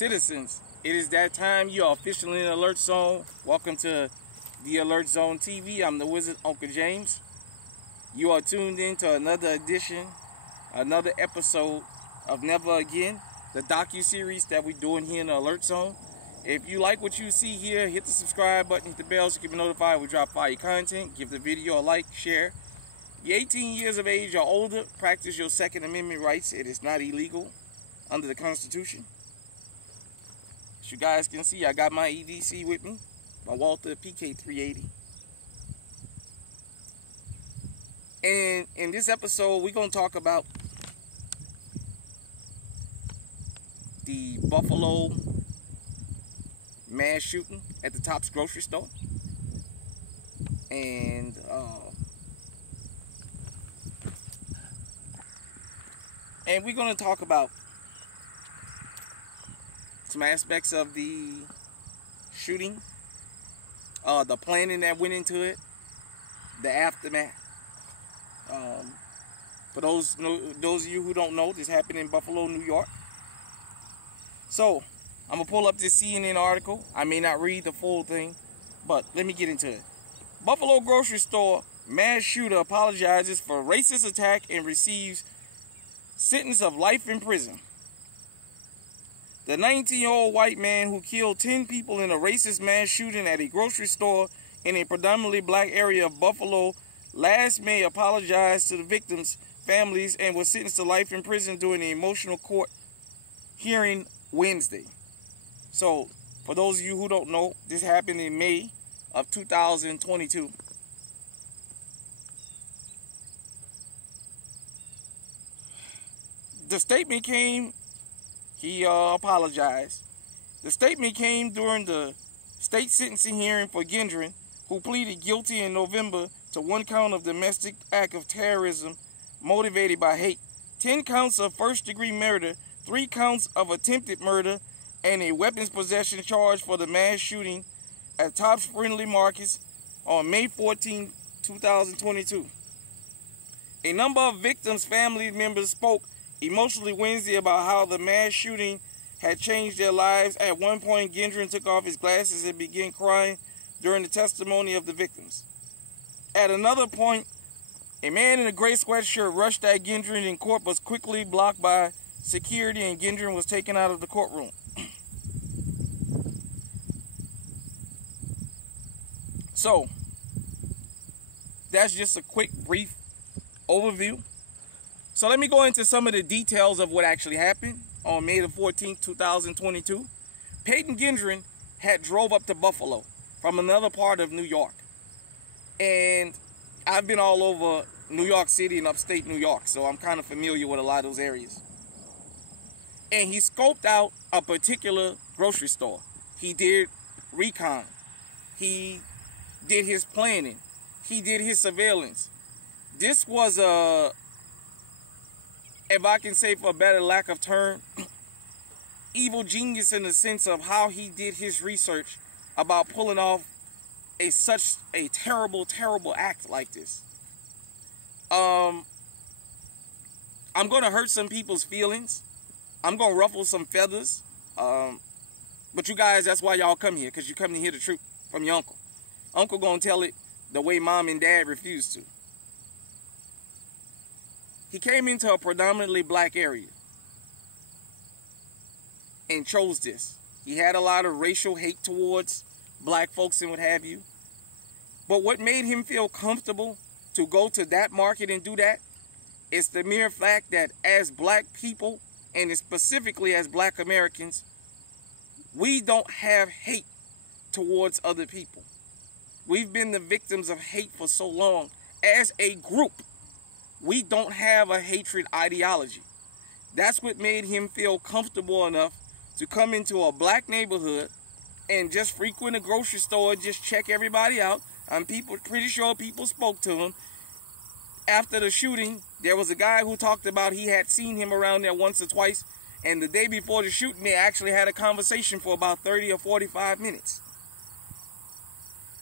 citizens, it is that time. You are officially in the Alert Zone. Welcome to the Alert Zone TV. I'm the Wizard, Uncle James. You are tuned in to another edition, another episode of Never Again, the docu-series that we're doing here in the Alert Zone. If you like what you see here, hit the subscribe button, hit the bell so you can be notified when we drop fire content. Give the video a like, share. You're 18 years of age or older, practice your Second Amendment rights. It is not illegal under the Constitution. As you guys can see, I got my EDC with me, my Walther PK380. And in this episode, we're going to talk about the Buffalo mass shooting at the Tops grocery store. And we're going to talk about some aspects of the shooting, the planning that went into it, the aftermath. For those of you who don't know, this happened in Buffalo, New York. So, I'm going to pull up this CNN article. I may not read the full thing, but let me get into it. Buffalo grocery store mass shooter apologizes for racist attack and receives sentence of life in prison. The 19-year-old white man who killed 10 people in a racist mass shooting at a grocery store in a predominantly black area of Buffalo last May apologized to the victims' families and was sentenced to life in prison during the emotional court hearing Wednesday. So, for those of you who don't know, this happened in May of 2022. The statement came, he apologized. The statement came during the state sentencing hearing for Gendron, who pleaded guilty in November to 1 count of domestic act of terrorism motivated by hate, 10 counts of first-degree murder, 3 counts of attempted murder, and a weapons possession charge for the mass shooting at Tops Friendly Markets on May 14, 2022. A number of victims' family members spoke emotionally Wednesday about how the mass shooting had changed their lives. At one point, Gendron took off his glasses and began crying during the testimony of the victims. At another point, a man in a gray sweatshirt rushed at Gendron in court, but was quickly blocked by security, and Gendron was taken out of the courtroom. So, that's just a quick, brief overview. So let me go into some of the details of what actually happened on May the 14th, 2022. Peyton Gendron had drove up to Buffalo from another part of New York. And I've been all over New York City and upstate New York, so I'm kind of familiar with a lot of those areas. And he scoped out a particular grocery store. He did recon. He did his planning. He did his surveillance. This was a, if I can say for a better lack of term, evil genius in the sense of how he did his research about pulling off such a terrible, terrible act like this. I'm going to hurt some people's feelings. I'm going to ruffle some feathers. But you guys, that's why y'all come here, because you come to hear the truth from your uncle. Uncle going to tell it the way mom and dad refused to. He came into a predominantly black area and chose this. He had a lot of racial hate towards black folks and what have you. But what made him feel comfortable to go to that market and do that is the mere fact that as black people, and specifically as black Americans, we don't have hate towards other people. We've been the victims of hate for so long. As a group, we don't have a hatred ideology. That's what made him feel comfortable enough to come into a black neighborhood and just frequent a grocery store, just check everybody out. I'm pretty sure people spoke to him. After the shooting, there was a guy who talked about he had seen him around there once or twice, and the day before the shooting, they actually had a conversation for about 30 or 45 minutes.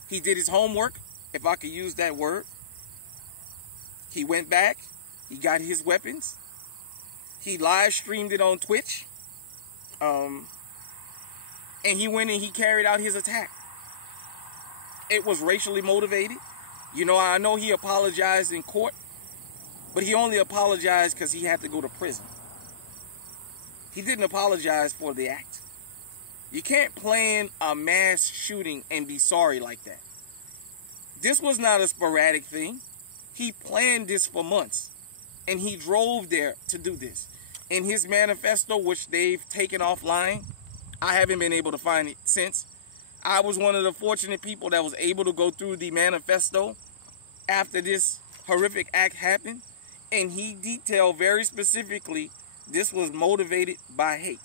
He did his homework, if I could use that word. He went back, he got his weapons, he live streamed it on Twitch. and he went and he carried out his attack. It was racially motivated. You know, I know he apologized in court, but he only apologized because he had to go to prison. He didn't apologize for the act. You can't plan a mass shooting and be sorry like that. This was not a sporadic thing. He planned this for months, and he drove there to do this. In his manifesto, which they've taken offline, I haven't been able to find it since. I was one of the fortunate people that was able to go through the manifesto after this horrific act happened, and he detailed very specifically this was motivated by hate.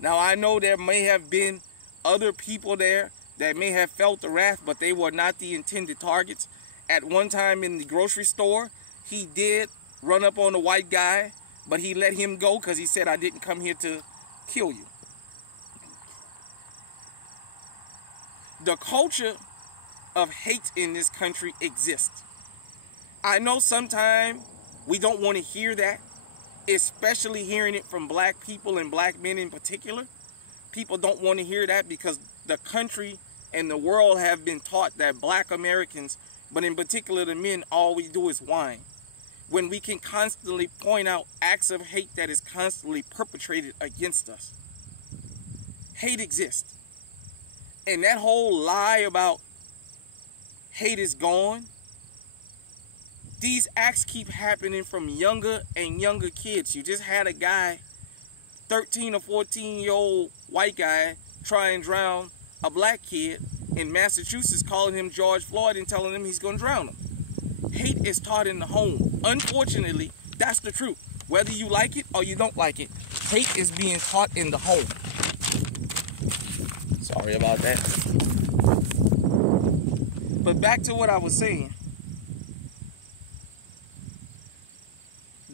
Now, I know there may have been other people there that may have felt the wrath, but they were not the intended targets. At one time in the grocery store, he did run up on a white guy, but he let him go because he said, "I didn't come here to kill you." The culture of hate in this country exists. I know sometimes we don't want to hear that, especially hearing it from black people and black men in particular. People don't want to hear that because the country and the world have been taught that black Americans, but in particular the men, all we do is whine. When we can constantly point out acts of hate that is constantly perpetrated against us. Hate exists. And that whole lie about hate is gone, these acts keep happening from younger and younger kids. You just had a guy, 13 or 14-year-old white guy, try and drown a black kid in Massachusetts, calling him George Floyd and telling him he's going to drown him. Hate is taught in the home. Unfortunately, that's the truth. Whether you like it or you don't like it, hate is being taught in the home. Sorry about that. But back to what I was saying.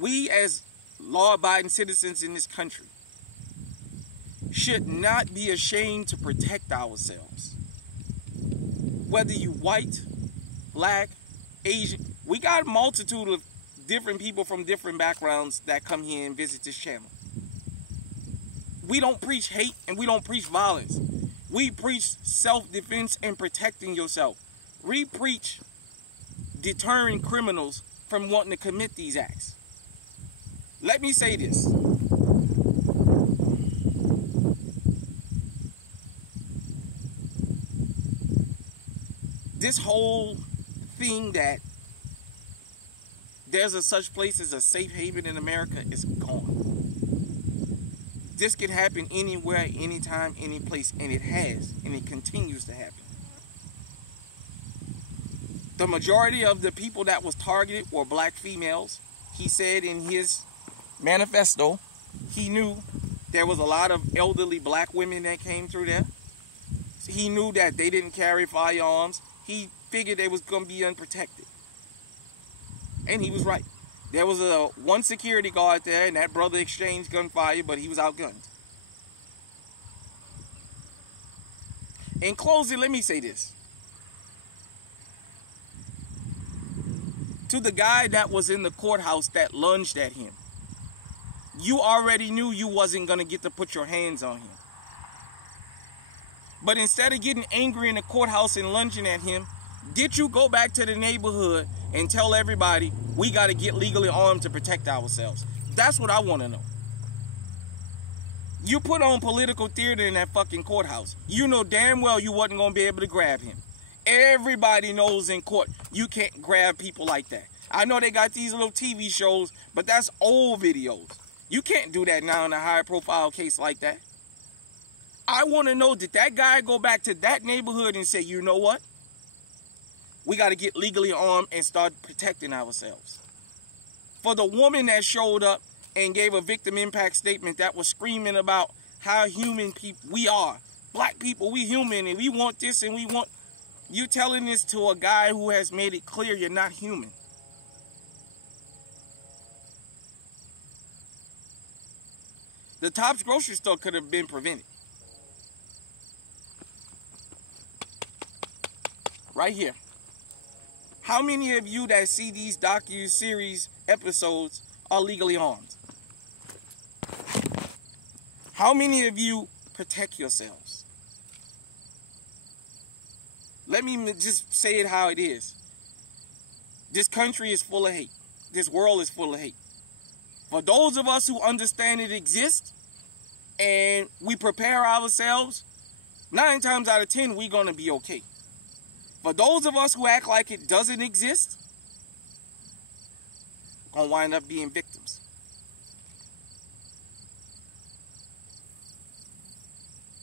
We as law-abiding citizens in this country should not be ashamed to protect ourselves. Whether you white, black, Asian, we got a multitude of different people from different backgrounds that come here and visit this channel. We don't preach hate and we don't preach violence. We preach self-defense and protecting yourself. We preach deterring criminals from wanting to commit these acts. Let me say this. This whole thing that there's a such place as a safe haven in America is gone. This can happen anywhere, anytime, any place, and it has, and it continues to happen. The majority of the people that was targeted were black females. He said in his manifesto, he knew there was a lot of elderly black women that came through there. He knew that they didn't carry firearms. He figured they was going to be unprotected. And he was right. There was one security guard there, and that brother exchanged gunfire, but he was outgunned. In closing, let me say this. To the guy that was in the courthouse that lunged at him, you already knew you wasn't going to get to put your hands on him. But instead of getting angry in the courthouse and lunging at him, did you go back to the neighborhood and tell everybody we got to get legally armed to protect ourselves? That's what I want to know. You put on political theater in that fucking courthouse. You know damn well you wasn't going to be able to grab him. Everybody knows in court you can't grab people like that. I know they got these little TV shows, but that's old videos. You can't do that now in a high-profile case like that. I want to know, did that guy go back to that neighborhood and say, you know what? We got to get legally armed and start protecting ourselves. For the woman that showed up and gave a victim impact statement that was screaming about how human people we are. Black people, we human, and we want this and we want... You telling this to a guy who has made it clear you're not human. The Tops grocery store could have been prevented. Right here. How many of you that see these docu-series episodes are legally armed? How many of you protect yourselves? Let me just say it how it is. This country is full of hate. This world is full of hate. For those of us who understand it exists and we prepare ourselves, 9 times out of 10, we're going to be okay. For those of us who act like it doesn't exist, we're going to wind up being victims.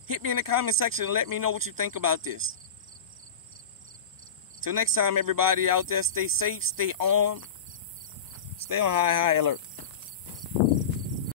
Hit me in the comment section and let me know what you think about this. Till next time, everybody out there, stay safe, stay on high alert.